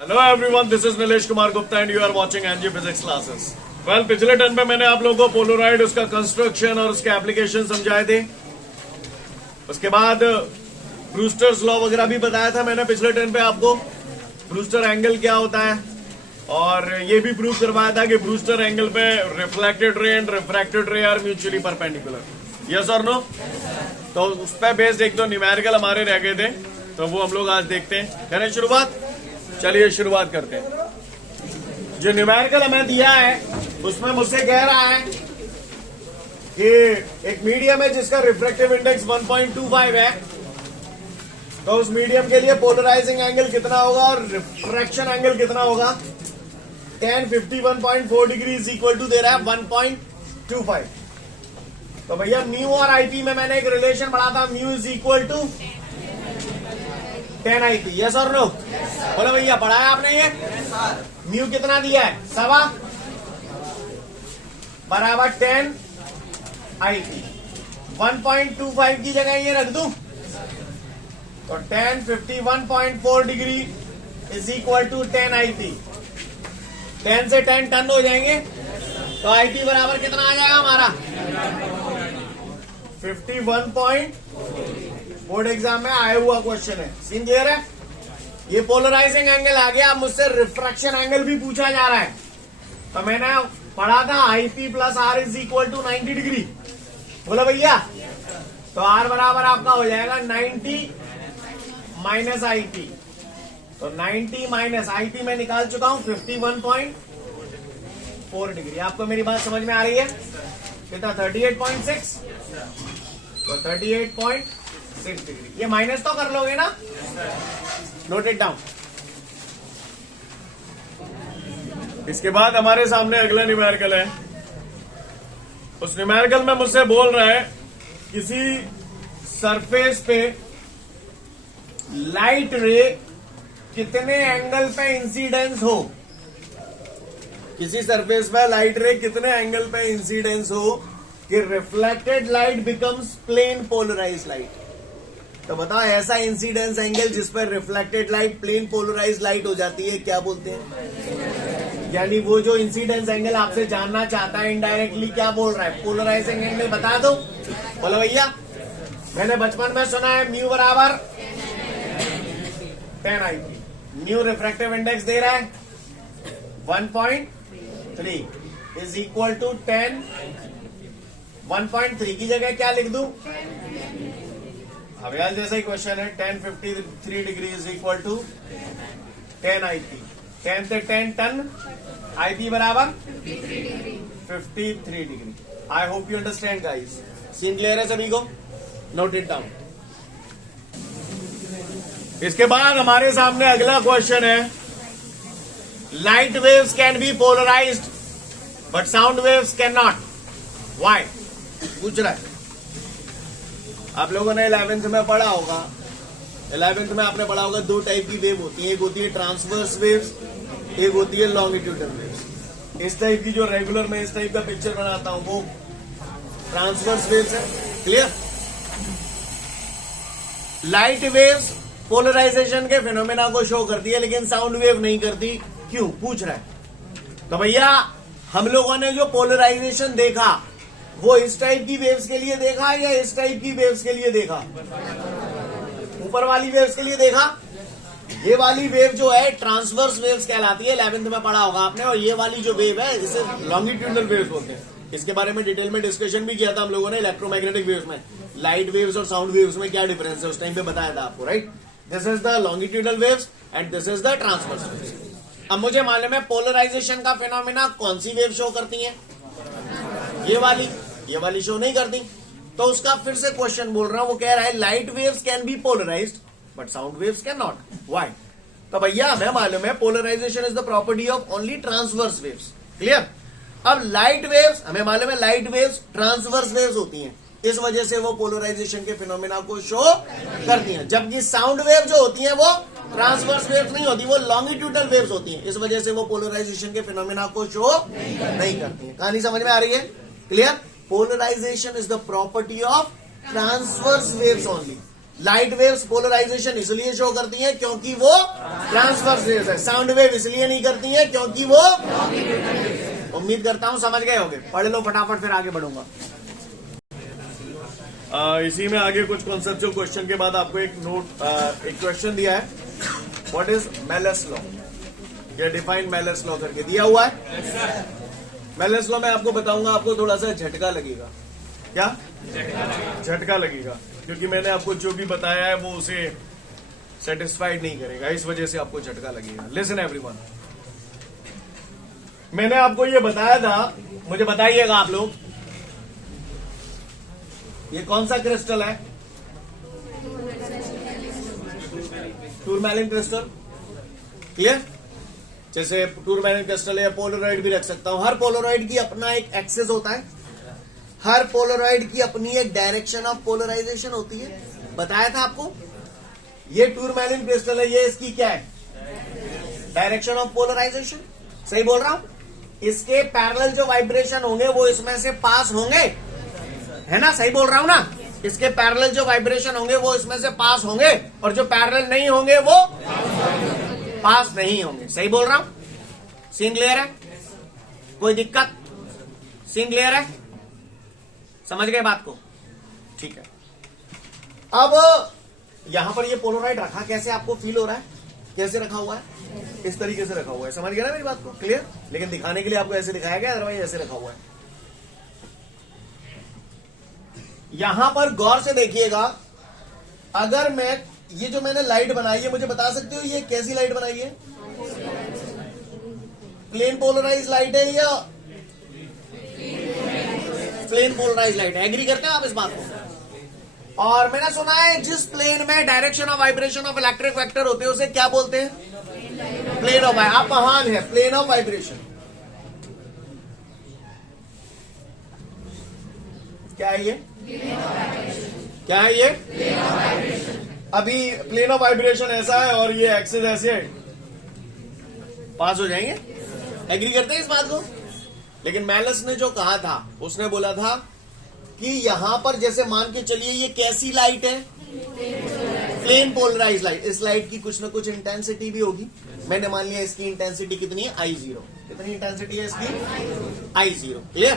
Hello everyone, this is Nilesh Kumar Gupta and you are watching NG physics classes. Well, पिछले turn पे मैंने आप लोगों को पोलराइड, उसका कंस्ट्रक्शन और उसके एप्लीकेशन समझाए थे। उसके बाद ब्रूस्टर्स लॉ वगैरह भी बताया था मैंने पिछले टर्न पे आपको। ब्रूस्टर एंगल क्या होता है, और ये भी प्रूव करवाया था कि ब्रूस्टर एंगल पे reflected ray and refracted ray are mutually perpendicular. Yes और नो? तो उस पर बेस्ड एक दो न्यूमेरिकल हमारे रह गए थे, तो वो हम लोग आज देखते हैं। करें शुरुआत? चलिए शुरुआत करते हैं। जो न्यूमेरिकल हमें दिया है उसमें मुझसे कह रहा है कि एक मीडियम है जिसका रिफ्रैक्टिव इंडेक्स 1.25 है, तो उस मीडियम के लिए पोलराइजिंग एंगल कितना होगा और रिफ्रैक्शन एंगल कितना होगा। tan 51.4 degree is equal to दे रहा है 1.25। तो भैया म्यू और आईपी में मैंने एक रिलेशन पढ़ा था, mu is equal to 10 IP. Yes और नो? बोलो भैया, पढ़ाया आपने ये? म्यू कितना दिया है? 1.25 बराबर 10 आईपी। 1.25 की जगह ये रख दूं तो tan 51.4 degree is equal to 10 IP. 10 से 10 टन हो जाएंगे, तो आईपी बराबर कितना आ जाएगा हमारा? 51. बोर्ड एग्जाम में आया हुआ क्वेश्चन है। सीन क्लियर है? ये पोलराइजिंग एंगल आ गया। अब मुझसे रिफ्रैक्शन एंगल भी पूछा जा रहा है, तो मैंने पढ़ा था IP plus R is equal to 90 degree. बोलो भैया, तो आर बराबर आपका हो जाएगा 90 माइनस आईपी। तो 90 माइनस आईपी में निकाल चुका हूं 51.4 डिग्री। आपको मेरी बात समझ में आ रही है? कितना? 38.6। तो 38.6 डिग्री। ये माइनस तो कर लोगे ना? Note it down. इसके बाद हमारे सामने अगला न्यूमेरिकल है। उस न्यूमेरिकल में मुझसे बोल रहा है किसी सरफेस पे लाइट रे कितने एंगल पे इंसिडेंस हो। किसी सरफेस पे लाइट रे कितने एंगल पे इंसिडेंस हो कि reflected light becomes plane polarise light. तो बताओ, ऐसा इंसिडेंस एंगल जिस पर reflected light plane polarise light हो जाती है क्या बोलते हैं? यानी वो जो इंसिडेंस एंगल आपसे जानना चाहता है इनडायरेक्टली क्या बोल रहा है? पोलराइजिंग एंगल बता दो। बोलो भैया, मैंने बचपन में सुना है म्यू बराबर 10 आईपी। म्यू रिफ्रैक्टिव इंडेक्स दे रहा है 1.3 इज इक्वल टू 10। 1.3 की जगह क्या लिख दूं? अब यार जैसा ही क्वेश्चन है, tan 53 degree is equal to 10 IP. 10 से 10 टन, आईपी बराबर 53 degree. I hope you understand guys. Scene clear है सभी को? Note it down. इसके बाद हमारे सामने अगला क्वेश्चन है, light waves can be polarised but sound waves can not. Why? पूछ रहा है। आप लोगों ने 11th में पढ़ा होगा, 11th में आपने पढ़ा होगा दो टाइप की वेव होती है। एक होती है ट्रांसवर्स वेव्स, एक होती है लॉन्गिट्यूडल वेव्स। इस टाइप की जो रेगुलर में इस टाइप का पिक्चर बनाता हूं वो ट्रांसवर्स वेव्स है। क्लियर? लाइट वेव्स पोलराइजेशन के फिनोमेना को शो करती है, लेकिन साउंड वेव नहीं करती। क्यों? पूछ रहा है। तो भैया, हम लोगों ने जो पोलराइजेशन देखा वो इस टाइप की वेव्स के लिए देखा या इस टाइप की वेव्स के लिए देखा? ऊपर वाली वेव्स के लिए देखा। ये वाली वेव जो है ट्रांसवर्स वेव्स कहलाती है, 11th में पढ़ा होगा आपने। और ये वाली जो वेव है इसे लॉन्गिट्यूडनल वेव्स बोलते हैं। इसके बारे में डिटेल में डिस्कशन भी किया था हम लोगों ने इलेक्ट्रोमैग्नेटिक वेव्स में। लाइट वेव्स और साउंड वेव्स में क्या डिफरेंस है उस टाइम पे बताया था आपको, right? This is the longitudinal waves and this is the transverse waves. अब मुझे मालूम है पोलराइजेशन का फिनोमेना कौन सी वेव शो करती है? ये वाली शो नहीं करती। तो उसका फिर से क्वेश्चन बोल रहा हूं। वो कह रहा है light waves can be polarised but sound waves can not. Why? तो भैया हमें मालूम है polarisation is the property of only transverse waves. Clear? अब लाइट वेव्स हमें मालूम है लाइट वेव्स ट्रांसवर्स वेव्स होती हैं, इस वजह से वो पोलराइजेशन के फिनोमेना को शो करती हैं। जबकि साउंड वेव जो होती है वो ट्रांसवर्स वेव्स नहीं होती, वो लॉन्गिट्यूडनल वेव्स होती हैं। इस वजह से वो पोलराइजेशन के फिनोमेना को शो नहीं करती है। कहानी समझ में आ रही है? Clear? Polarization is the property of transverse waves only. Light waves polarisation इसलिए शो करती हैं क्योंकि वो ट्रांसवर्स वेव्स है। साउंड वेव इसलिए नहीं करती हैं क्योंकि वो, उम्मीद करता हूं समझ गए होंगे। पढ़ लो फटाफट, फिर आगे बढ़ूंगा। इसी में आगे कुछ कॉन्सेप्चुअल क्वेश्चन के बाद आपको एक क्वेश्चन दिया है, व्हाट इज मेलस लॉ, या डिफाइन मेलस लॉ करके दिया हुआ है। मेलस लॉ मैं आपको बताऊंगा, आपको थोड़ा सा झटका लगेगा। क्या झटका लगेगा? क्योंकि मैंने आपको जो भी बताया है वो उसे सेटिस्फाइड नहीं करेगा, इस वजह से आपको झटका लगेगा। लिसन एवरीवन, मैंने आपको ये बताया था, मुझे बताइएगा आप लोग, ये कौन सा क्रिस्टल है? टूरमैलिन क्रिस्टल। क्लियर? जैसे टूरमैलिन क्रिस्टल है, पोलराइड भी रख सकता हूं। हर पोलराइड की अपना एक एक्सिस होता है, हर पोलराइड की अपनी एक डायरेक्शन ऑफ पोलराइजेशन होती है। बताया था आपको। ये टूरमैलिन क्रिस्टल है, ये इसकी क्या है? Direction of polarisation. सही बोल रहा हूं? इसके पैरेलल जो वाइब्रेशन होंगे वो इसमें से पास होंगे, है ना? सही बोल रहा हूं ना? इसके पैरेलल जो वाइब्रेशन होंगे वो इसमें से पास होंगे, और जो पैरेलल नहीं होंगे वो पास नहीं होंगे। सही बोल रहा हूं? सीन क्लियर है? कोई दिक्कत? सीन क्लियर है? समझ गए बात को? ठीक है। अब यहां पर ये पोलराइड रखा कैसे, आपको फील हो रहा है? कैसे रखा हुआ है? इस तरीके से रखा हुआ है। समझ गया ना मेरी बात को? क्लियर? लेकिन दिखाने के लिए आपको ऐसे दिखाया गया, अदरवाइज ऐसे रखा हुआ है। यहां पर गौर से देखिएगा, अगर मैं ये जो मैंने लाइट बनाई है, मुझे बता सकते हो ये कैसी लाइट बनाई है? प्लेन पोलराइज लाइट है या प्लेन पोलराइज लाइट है? एग्री करते हैं आप इस बात को? और मैंने सुना है जिस प्लेन में direction of vibration of electric vector होते हैं उसे क्या बोलते हैं? प्लेन ऑफ, आप महान है, प्लेन ऑफ वाइब्रेशन। क्या है ये? क्या है ये? अभी प्लेन ऑफ वाइब्रेशन ऐसा है और ये एक्सिस ऐसे पास हो जाएंगे। एग्री करते हैं इस बात को? लेकिन मेलस ने जो कहा था, उसने बोला था कि यहां पर जैसे मान के चलिए ये कैसी लाइट है? Plane polarise light. इस लाइट की कुछ ना कुछ इंटेंसिटी भी होगी। मैंने मान लिया इसकी इंटेंसिटी कितनी है? I0। कितनी इंटेंसिटी है इसकी? I0। क्लियर?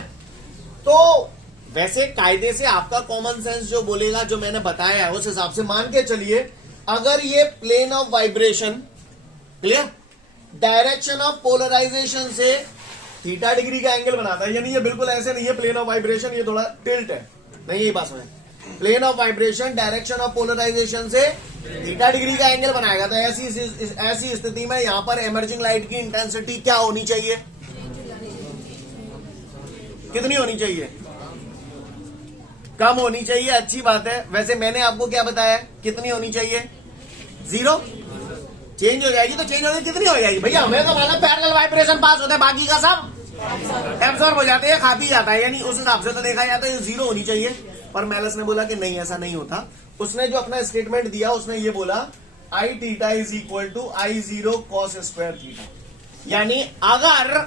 तो वैसे कायदे से आपका कॉमन सेंस जो बोलेगा, जो मैंने बताया है उस हिसाब से मान के चलिए, अगर ये plane of vibration, clear, direction of polarisation से थीटा डिग्री का एंगल बनाता है, यानी ये बिल्कुल ऐसे नहीं है प्लेन ऑफ वाइब्रेशन, ये थोड़ा टिल्ट है, नहीं यही बात में। Plane of vibration direction of polarisation से थीटा डिग्री का एंगल बनाएगा, तो ऐसी स्थिति में यहां पर इमर्जिंग लाइट की इंटेंसिटी क्या होनी चाहिए? कितनी होनी चाहिए? कम होनी चाहिए। अच्छी बात है। वैसे मैंने आपको क्या बताया? कितनी होनी चाहिए? 0। चेंज हो जाएगी तो चेंज हो जाएगी, कितनी हो जाएगी भैया? हमें तो मालूम पैरेलल वाइब्रेशन पास होता है, बाकी का सब एब्सॉर्ब हो जाते हैं, खा पी जाता है, यानी उस हिसाब से तो देखा जाता है 0 होनी चाहिए। पर मेलस ने बोला कि नहीं, ऐसा नहीं होता। उसने जो अपना स्टेटमेंट दिया, उसने ये बोला I theta is equal to I0 cos square theta. यानी अगर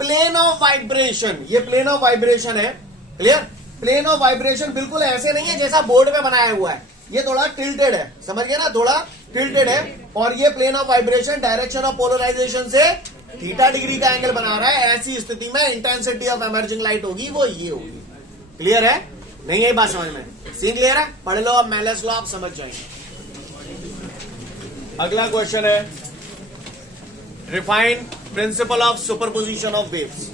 प्लेन ऑफ वाइब्रेशन, ये प्लेन ऑफ वाइब्रेशन है, क्लियर, प्लेन ऑफ वाइब्रेशन बिल्कुल ऐसे नहीं है जैसा बोर्ड में बनाया हुआ है, ये थोड़ा टिल्टेड है, समझ गए ना? थोड़ा टिल्टेड है, और ये plane of vibration direction of polarisation से थीटा डिग्री का एंगल बना रहा है। ऐसी स्थिति में इंटेंसिटी ऑफ इमर्जिंग लाइट होगी वो ये होगी। क्लियर है? नहीं यही बात समझ में? सीन क्लियर है? पढ़ लो अब मेलस लॉ, आप समझ जाएंगे। अगला क्वेश्चन है, refine principle of superposition of waves.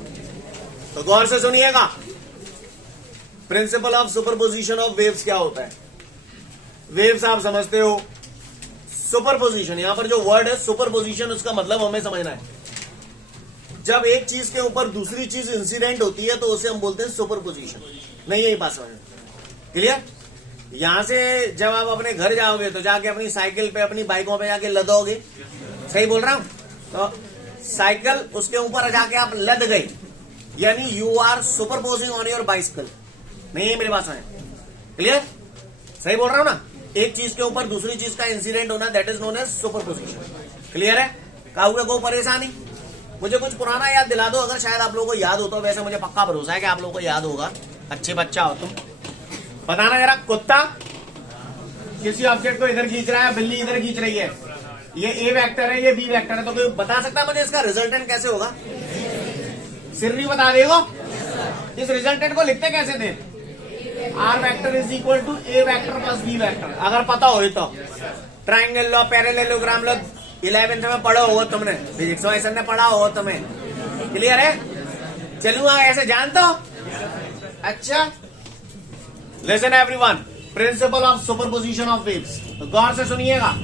तो गौर से सुनिएगा, principle of superposition of waves क्या होता है? वेव्स आप समझते हो, सुपरपोजिशन, यहां पर जो वर्ड है सुपरपोजिशन, उसका मतलब हमें समझना है। जब एक चीज के ऊपर दूसरी चीज इंसिडेंट होती है तो उसे हम बोलते हैं सुपरपोजिशन। नहीं यही बात समझ? क्लियर? यहां से जब आप अपने घर जाओगे तो जाके अपनी साइकिल पे, अपनी बाइकों पे जाके लदोगे, सही बोल रहा हूं? तो साइकिल उसके ऊपर जाके आप लद गई, यानी you are superposing on your bicycle. नहीं मेरी बात समझ? क्लियर? सही बोल रहा हूं ना? एक चीज के ऊपर दूसरी चीज का इंसिडेंट होना, that is known as superposition. Clear है? काहुए को परेशानी, मुझे कुछ पुराना याद दिला दो, अगर शायद आप लोगों को याद हो तो। वैसे मुझे पक्का भरोसा है कि आप लोगों को याद होगा, अच्छे बच्चा हो तुम। बताना जरा, कुत्ता किसी ऑब्जेक्ट को इधर खींच रहा है, बिल्ली इधर खींच रही है, ये ए वेक्टर है, ये बी वेक्टर है, तो कोई बता सकता है मुझे इसका रिजल्टेंट कैसे होगा? सिर्री बता देगा। इस रिजल्टेंट को लिखते कैसे थे? R vector is equal to A vector plus B vector, अगर पता हो तो। Triangle law, parallelogram law 11th में पढ़ा होगा तुमने, फिजिक्स वाइसन ने पढ़ा होगा तुम्हें, क्लियर है? चलूंगा ऐसे जानते हो? अच्छा, listen everyone, principle of superposition of waves, तो गौर से सुनिएगा।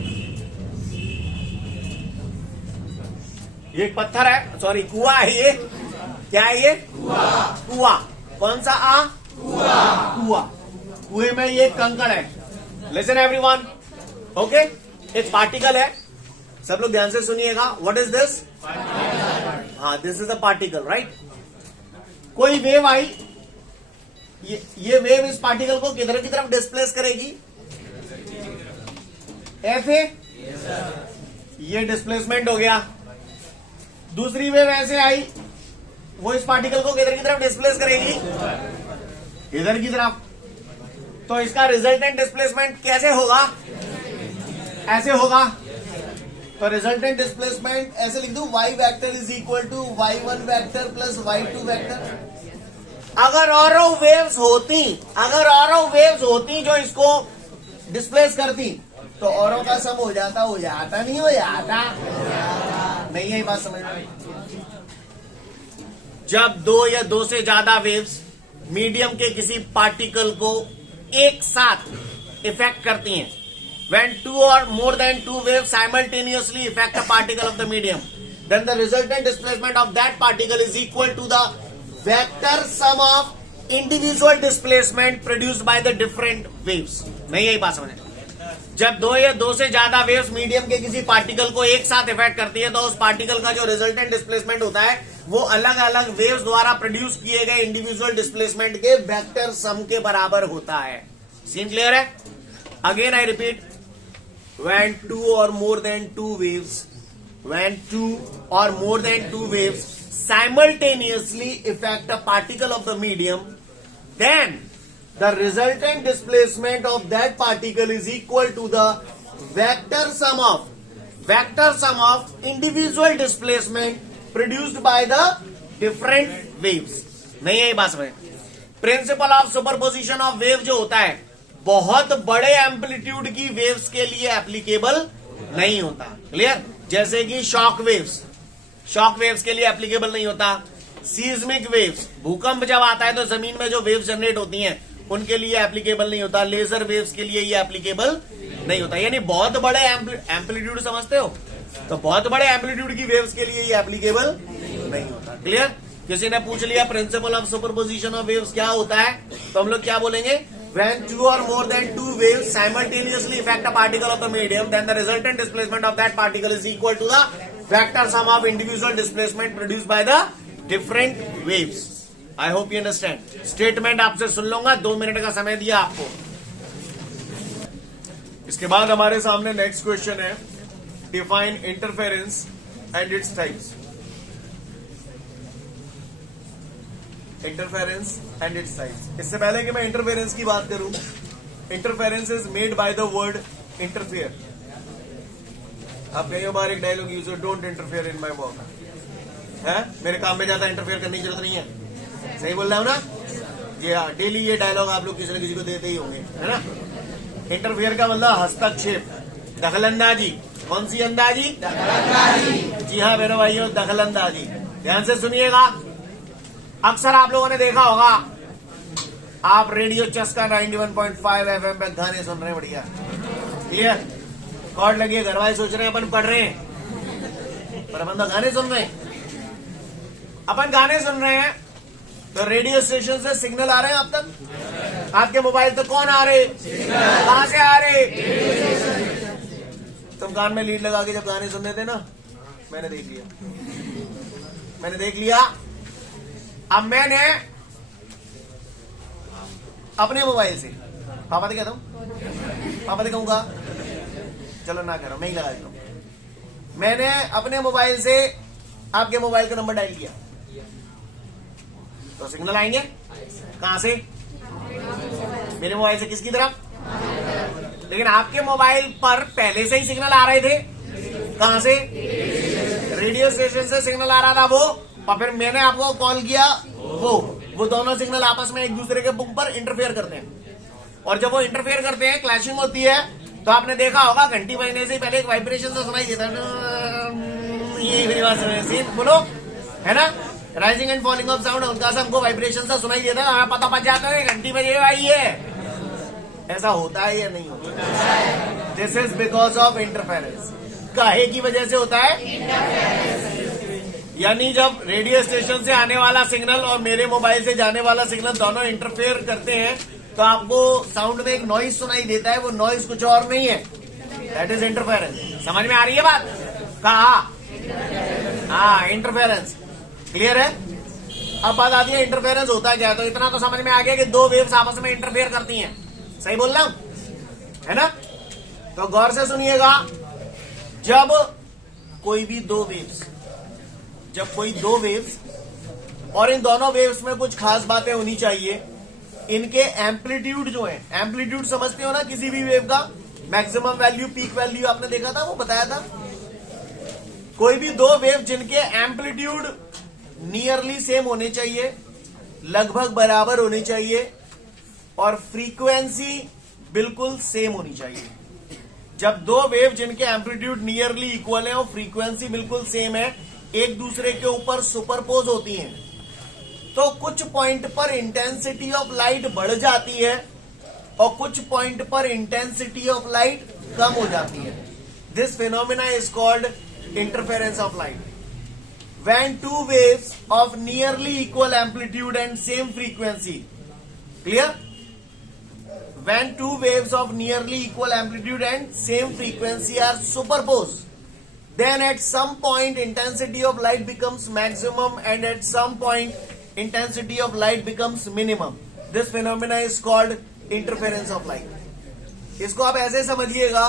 ये एक पत्थर है, सॉरी कुआ है, ये क्या है? ये कुआ। कौन सा आ? कुआ। कुएं में ये कंकड़ है। Listen everyone, okay? एक पार्टिकल है, सब लोग ध्यान से सुनिएगा। What is this? हाँ, this is a particle, right? कोई वेव आई, ये वेव इस पार्टिकल को किधर की तरफ डिस्प्लेस करेगी? ऐसे, ये डिस्प्लेसमेंट हो गया। दूसरी वेव ऐसे आई, वो इस पार्टिकल को किधर की तरफ डिस्प्लेस करेगी? इधर की तरफ। तो इसका रिजल्टेंट डिस्प्लेसमेंट कैसे होगा? ऐसे होगा। तो रिजल्टेंट डिस्प्लेसमेंट ऐसे लिख दूं, y vector is equal to y1 vector plus y2 vector. अगर औरों वेव्स होती जो इसको डिस्प्लेस करती, तो औरों का सम हो जाता नहीं हो जाता? नहीं है बात समझ में? जब दो या दो से ज्यादा वेव्स मीडियम के किसी पार्टिकल को एक साथ इफेक्ट करती हैं, when two or more than two waves simultaneously affect a particle of the medium, then the resultant displacement of that particle is equal to the vector sum of individual displacement produced by the different waves. नहीं यही बात समझे? जब दो या दो से ज्यादा वेव्स मीडियम के किसी पार्टिकल को एक साथ इफेक्ट करती है, तो उस पार्टिकल का जो रिजल्टेंट डिस्प्लेसमेंट होता है वो अलग अलग वेव्स द्वारा प्रोड्यूस किए गए इंडिविजुअल डिस्प्लेसमेंट के वेक्टर सम के बराबर होता है। सीन क्लियर है? Again I repeat, when two or more than two waves simultaneously affect a particle of the medium, then the resultant displacement of that particle is equal to the vector sum of individual displacement produced by the different waves. नहीं है ये बात समझ? Principle of superposition of wave जो होता है, बहुत बड़े एम्पलीट्यूड की वेव्स के लिए एप्लीकेबल नहीं होता। क्लियर? जैसे कि शॉक वेव्स के लिए एप्लीकेबल नहीं होता। सीज्मिक वेव्स, भूकंप जब आता है तो जमीन में जो वेव्स जनरेट होती हैं उनके लिए एप्लीकेबल नहीं होता। लेजर वेव्स के लिए ये एप्लीकेबल नहीं होता। यानी बहुत बड़े एम्पलीट्यूड समझते हो, तो बहुत बड़े एम्पलीट्यूड की वेव्स के लिए ये एप्लीकेबल नहीं होता। क्लियर? किसी ने पूछ लिया principle of superposition of waves क्या होता है, तो हम लोग क्या बोलेंगे? When two or more than two waves simultaneously affect a particle of the medium, then the resultant displacement of that particle is equal to the vector sum of individual displacement produced by the different waves. I hope you understand. Statement आपसे सुन लूंगा, 2 minute का समय दिया आपको। इसके बाद हमारे सामने नेक्स्ट क्वेश्चन है, define interference and its types. Interference and its types. इससे पहले कि मैं इंटरफेरेंस की बात करूं, interference is made by the word interfere. आप कई बार एक डायलॉग यूज हो, don't interfere in my work. है, मेरे काम में ज्यादा इंटरफेयर करने की जरूरत नहीं है। सही बोल रहा हूं ना? जी हाँ, डेली ये डायलॉग आप लोग किसी न किसी को देते ही होंगे, है ना? इंटरफेयर का मतलब हस्तक्षेप, दखलंदाजी। कौन सी अंदाजी? दखलंदाजी। जी हाँ मेरे भाइयों, दखलंदाजी। ध्यान से सुनिएगा। अक्सर आप लोगों ने देखा होगा, आप रेडियो चस्का 91.5 FM पे गाने सुन रहे हैं, बढ़िया क्लियर, कॉर्ड लगी है, घर वाले सोच रहे हैं अपन पढ़ रहे हैं, पर अपन तो गाने सुन रहे हैं। अपन गाने सुन रहे हैं तो रेडियो स्टेशन से सिग्नल आ रहे हैं आप तक? आपके मोबाइल तो कौन आ रहे? कहां से आ रहे? तुम कान में लीड लगा के जब गाने सुन रहे थे ना, मैंने देख लिया। अब मैंने अपने मोबाइल से, पापा से कहता हूं, पापा से कहूंगा, चलो ना करो, मैं ही लगा देता हूं। मैंने अपने मोबाइल से आपके मोबाइल का नंबर डायल किया तो सिग्नल आएंगे कहां से? मेरे मोबाइल से किसकी तरफ? लेकिन आपके मोबाइल पर पहले से ही सिग्नल आ रहे थे। कहां से? रेडियो स्टेशन से सिग्नल आ रहा था वो, और फिर मैंने आपको कॉल किया, वो दोनों सिग्नल आपस में एक दूसरे के बुक पर इंटरफेयर करते हैं, और जब वो इंटरफेयर करते हैं, क्लैशिंग होती है, तो आपने देखा होगा घंटी बजने से पहले एक वाइब्रेशन से सुनाई देता है, ये बोलो है ना, rising and falling of sound, उनका हमको वाइब्रेशन से सुनाई देता है, हमें पता पड़ जाता है घंटी बजे आई है। ऐसा होता है या नहीं होता? This is because of interference. काहे की वजह से होता है? यानी जब रेडियो स्टेशन से आने वाला सिग्नल और मेरे मोबाइल से जाने वाला सिग्नल दोनों इंटरफेयर करते हैं, तो आपको साउंड में एक नॉइज सुनाई देता है, वो नॉइज कुछ और नहीं है, दैट इज इंटरफेरेंस। समझ में आ रही है बात? कहा? हाँ, इंटरफेरेंस। क्लियर है? अब बात आती है इंटरफेरेंस होता क्या है। तो इतना तो समझ में आ गया कि दो वेव्स आपस में इंटरफेयर करती हैं। सही बोल रहा हूं, है ना? तो गौर से सुनिएगा, जब कोई दो वेव्स और इन दोनों वेव्स में कुछ खास बातें होनी चाहिए। इनके एम्पलीट्यूड जो है, एम्पलीट्यूड समझते हो ना किसी भी वेव का, मैक्सिमम वैल्यू, पीक वैल्यू आपने देखा था, वो बताया था। कोई भी दो वेव जिनके एम्पलीट्यूड नियरली सेम होने चाहिए, लगभग बराबर होने चाहिए, और फ्रीक्वेंसी बिल्कुल सेम होनी चाहिए। जब दो वेव जिनके एम्पलीट्यूड नियरली इक्वल है और फ्रीक्वेंसी बिल्कुल सेम है, एक दूसरे के ऊपर सुपरपोज होती हैं, तो कुछ पॉइंट पर इंटेंसिटी ऑफ लाइट बढ़ जाती है और कुछ पॉइंट पर इंटेंसिटी ऑफ लाइट कम हो जाती है। This phenomena is called interference of light. When two waves of nearly equal amplitude and same frequency, clear? When two waves of nearly equal amplitude and same frequency are superposed, then at some point intensity of light becomes maximum and at some point intensity of light becomes minimum. This phenomena is called interference of light. इसको आप ऐसे समझिएगा,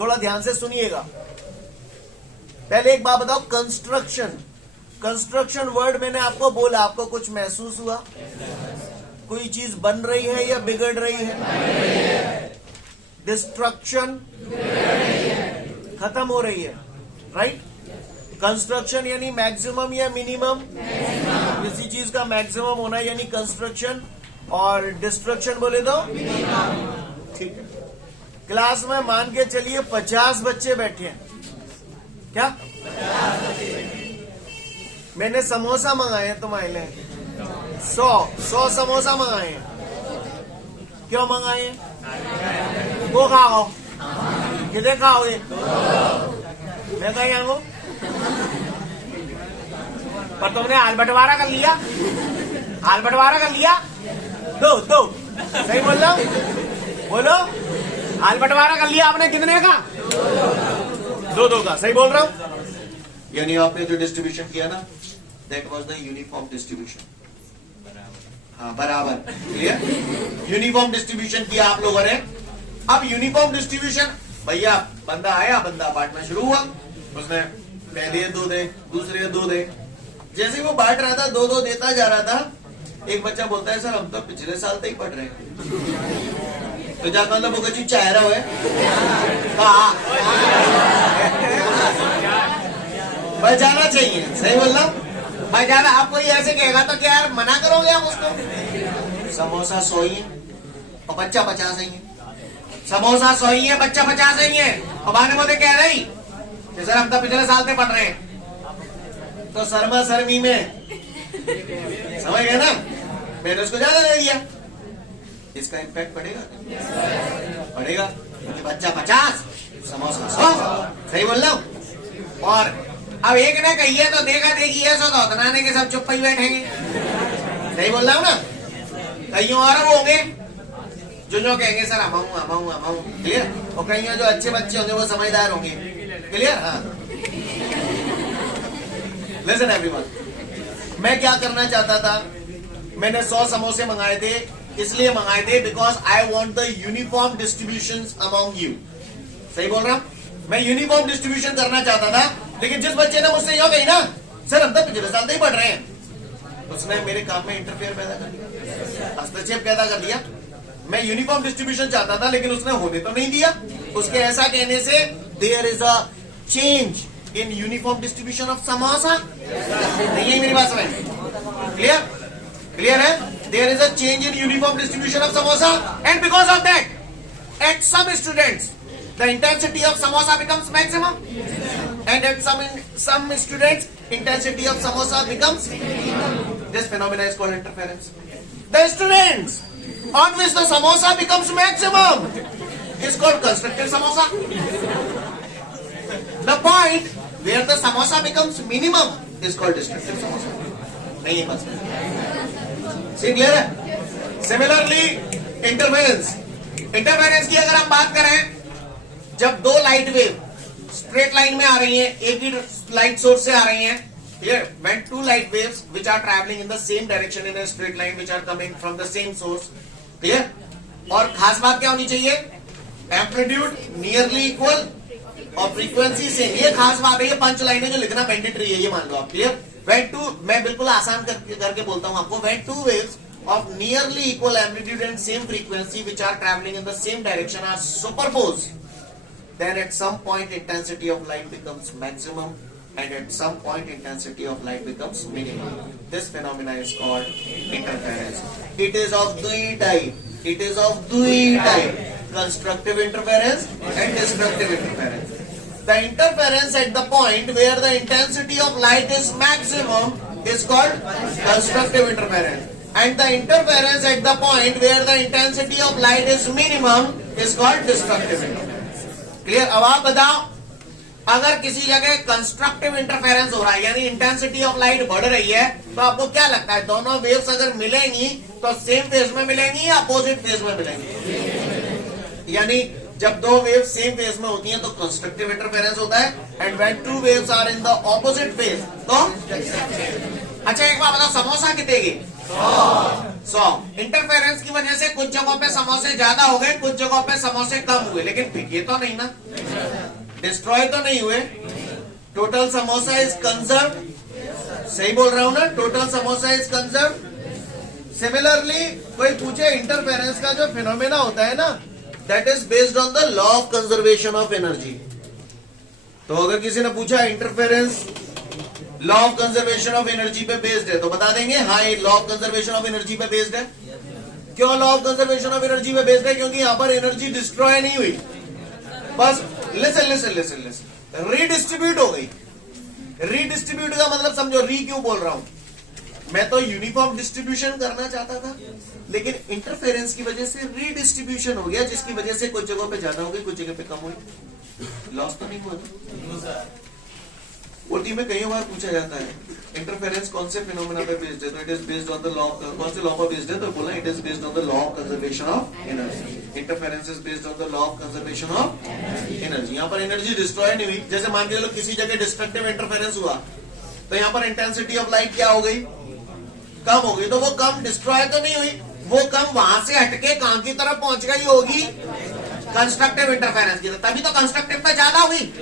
थोड़ा ध्यान से सुनिएगा। पहले एक बात बताओ, कंस्ट्रक्शन वर्ड मैंने आपको बोला, आपको कुछ महसूस हुआ? कोई चीज बन रही है या बिगड़ रही है? डिस्ट्रक्शन खत्म हो रही है, राइट? कंस्ट्रक्शन यानी मैक्सिमम या मिनिमम? किसी चीज का मैक्सिमम होना यानी कंस्ट्रक्शन, और डिस्ट्रक्शन बोले तो ठीक है। क्लास में मान के चलिए 50 बच्चे बैठे हैं, क्या? मैंने समोसा मंगाए तुम्हारे लिए 100 समोसा मंगाए हैं। क्यों मंगाए? वो खाओ। कितने खाओगे? मैं कहीं आऊंगा, पर तुमने हाल बंटवारा कर लिया, दो सही बोल रहा हूं? बोलो, हाल बंटवारा कर लिया आपने, कितने का? दो का। सही बोल रहा हूं? यानी आपने जो डिस्ट्रीब्यूशन किया ना, that was the uniform distribution. हाँ, बराबर, क्लियर? यूनिफॉर्म डिस्ट्रीब्यूशन किया आप लोगों ने। अब यूनिफॉर्म डिस्ट्रीब्यूशन, भैया बंदा आया, बंदा बांटना शुरू हुआ, उसने पहले 2 दे, दूसरे 2 दे, जैसे वो बांट रहा था, 2 देता जा रहा था, एक बच्चा बोलता है, सर हम तो पिछले साल तक ही पढ़ रहे हैं। तो जाकर मतलब वो चीज चाह रहा है, बचाना चाहिए। सही बोल रहा हूं? भाई ज्यादा आप कोई ऐसे कहेगा तो क्या यार मना करोगे आप उसको? समोसा 100 ही है और बच्चा 50 ही है। समोसा 100 ही है, बच्चा 50 ही है, और बाद में कह रही कि सर हम तो पिछले साल से पढ़ रहे हैं। तो शर्मा शर्मी में, समझ गए ना, मैंने उसको ज्यादा दे दिया। इसका इम्पैक्ट पड़ेगा क्योंकि बच्चा 50, समोसा 100। सही बोल रहा हूं? और अब एक ने कही है तो देखा देखी है, सो तो उतनाने के सब चुप ही बैठेंगे। सही बोल रहा हूं ना? कहीं और वो होंगे जो कहेंगे सर हम क्लियर, और कहीं जो अच्छे बच्चे होंगे वो समझदार होंगे, क्लियर? हाँ, लिसन एवरीवन, मैं क्या करना चाहता था, मैंने 100 समोसे मंगाए थे, इसलिए मंगाए थे because I want the uniform distribution among you. सही बोल रहा हूं? मैं यूनिफॉर्म डिस्ट्रीब्यूशन करना चाहता था, लेकिन जिस बच्चे ने मुझसे यह कही ना, सर हम तो पिछले साल ही पढ़ रहे हैं, उसने मेरे काम में इंटरफेयर पैदा कर दिया, हस्तक्षेप पैदा कर दिया। मैं यूनिफॉर्म डिस्ट्रीब्यूशन चाहता था लेकिन उसने होने तो नहीं दिया। उसके ऐसा कहने से there is a change in uniform distribution of samosa. नहीं मेरी बात समझ क्लियर? क्लियर है? There is a change in uniform distribution of samosa and because of that at some students the intensity of samosa becomes maximum and at some students intensity of samosa becomes this phenomena is called interference. The students on which the samosa becomes maximum is called constructive samosa. The point where the samosa becomes minimum is called destructive samosa. नहीं बस see clear है? Similarly interference की अगर हम बात करें, जब दो लाइट वेव स्ट्रेट लाइन में आ रही है, एक ही लाइट सोर्स से आ रही है, clear? When two light waves which are travelling in the same direction in a straight line which are coming from the same source, clear? और खास बात क्या होनी चाहिए? एम्पलीट्यूड नियरली इक्वल और फ्रीक्वेंसी सेम। ये खास बात है, ये पंच लाइन है जो लिखना मैंडेटरी है, ये मान लो आप, क्लियर? व्हेन टू, मैं बिल्कुल आसान करके बोलता हूं आपको, when two waves of nearly equal amplitude and same frequency which are traveling in the same direction are superposed, then at some point intensity of light becomes maximum and at some point intensity of light becomes minimum. This phenomena is called interference. It is of dui type, constructive interference and destructive interference. The interference at the point where the intensity of light is maximum is called constructive interference. And the interference at the point where the intensity of light is minimum is called destructive interference. Clear? अब आप बताओ, अगर किसी जगह constructive interference हो रहा है यानी इंटेंसिटी ऑफ लाइट बढ़ रही है, तो आपको क्या लगता है दोनों वेव्स अगर मिलेंगी तो सेम फेज में मिलेंगी या अपोजिट फेज में मिलेंगी? यानी जब दो वेव सेम फेज में होती हैं तो कंस्ट्रक्टिव इंटरफेरेंस होता है, and when two waves are in the opposite phase तो अच्छा एक बात बताओ, समोसा कितने की 100। इंटरफेरेंस की वजह से कुछ जगहों पे समोसे ज्यादा हो गए, कुछ जगहों पे समोसे कम हुए, लेकिन बिके तो नहीं ना, डिस्ट्रॉय तो नहीं हुए। टोटल समोसा इज कंजर्व, सही बोल रहा हूं ना? Total samosa is conserve. Similarly कोई पूछे इंटरफेरेंस का जो फिनोमेना होता है ना, that is based on the law of conservation of energy. तो अगर किसी ने पूछा interference law of conservation of energy पे बेस्ड है, तो बता देंगे हाँ ये law of conservation of energy पे बेस्ड है। क्यों law of conservation of energy पे बेस्ड है? क्योंकि यहां पर एनर्जी डिस्ट्रॉय नहीं हुई, बस लिसन रीडिस्ट्रीब्यूट हो गई। रीडिस्ट्रीब्यूट का मतलब समझो, री क्यों बोल रहा हूं? मैं तो यूनिफॉर्म डिस्ट्रीब्यूशन करना चाहता था, लेकिन इंटरफेरेंस की वजह से रीडिस्ट्रीब्यूशन हो गया, जिसकी वजह से कुछ जगहों पे ज्यादा हो गई, कुछ जगह पे कम हुई। लॉस तो नहीं हुआ। ओटी में कई बार पूछा जाता है इंटरफेरेंस कौन से फिनोमेना पे बेस्ड है, तो it is based on the law, कौन से लॉ पर बेस्ड है? तो बोला it is based on the law of conservation of energy. Interference is based on the law of conservation of energy. यहाँ पर एनर्जी डिस्ट्रॉय नहीं हुई। जैसे मान के चलो किसी जगह डिस्ट्रक्टिव इंटरफेरेंस हुआ, तो यहाँ पर इंटेंसिटी ऑफ लाइट क्या हो गई? कम हो गई। तो वो कम डिस्ट्रॉय तो नहीं हुई, वो कम वहां से हटके कहां की तरफ पहुंच गई होगी? कंस्ट्रक्टिव इंटरफेरेंस की। तभी तो कंस्ट्रक्टिव पे ज्यादा हुई।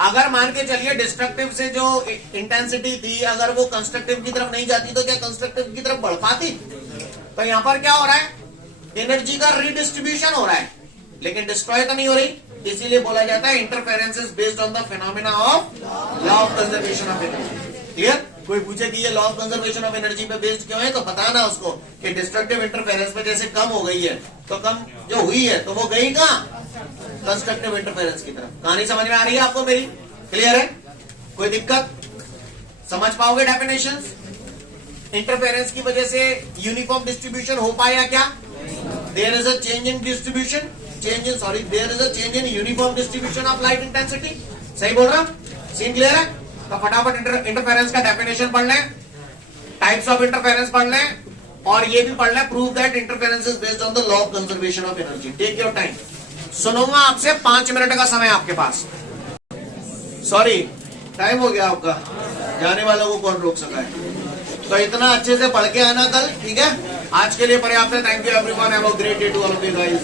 अगर मान के चलिए डिस्ट्रक्टिव से जो इंटेंसिटी थी, अगर वो कंस्ट्रक्टिव की तरफ नहीं जाती तो क्या कंस्ट्रक्टिव की तरफ बढ़ पाती? तो यहां पर क्या हो रहा है? एनर्जी का रीडिस्ट्रीब्यूशन हो रहा है, लेकिन डिस्ट्रॉय तो नहीं हो रही। इसीलिए बोला जाता है interference is based on the phenomena of law of conservation of energy. Clear? कोई पूछे कि ये law of conservation of energy पे बेस्ड क्यों है, तो बताना उसको कि डिस्ट्रक्टिव इंटरफेरेंस पे जैसे कम हो गई है, तो कम जो हुई है तो वो गई कहां? कंस्ट्रक्टिव इंटरफेरेंस की तरफ। कहानी समझ में आ रही है आपको मेरी? क्लियर है? कोई दिक्कत? समझ पाओगे डेफिनेशंस? इंटरफेरेंस की वजह से यूनिफॉर्म डिस्ट्रीब्यूशन हो पाया क्या? There is a change in distribution, there is a change in uniform distribution of light intensity. सही बोल रहा हूं? सीन क्लियर है? तो फटाफट इंटरफेरेंस का डेफिनेशन पढ़ लें, टाइप्स ऑफ इंटरफेरेंस पढ़ लें, और ये भी पढ़ लें prove that interference is based on the law of conservation of energy. Take your time. सुनूंगा आपसे 5 मिनट का समय आपके पास। सॉरी टाइम हो गया आपका, जाने वालों को कौन रोक सका है? तो इतना अच्छे से पढ़ के आना कल, ठीक है? आज के लिए पर्याप्त है। Thank you everyone, have a great day to all of you guys.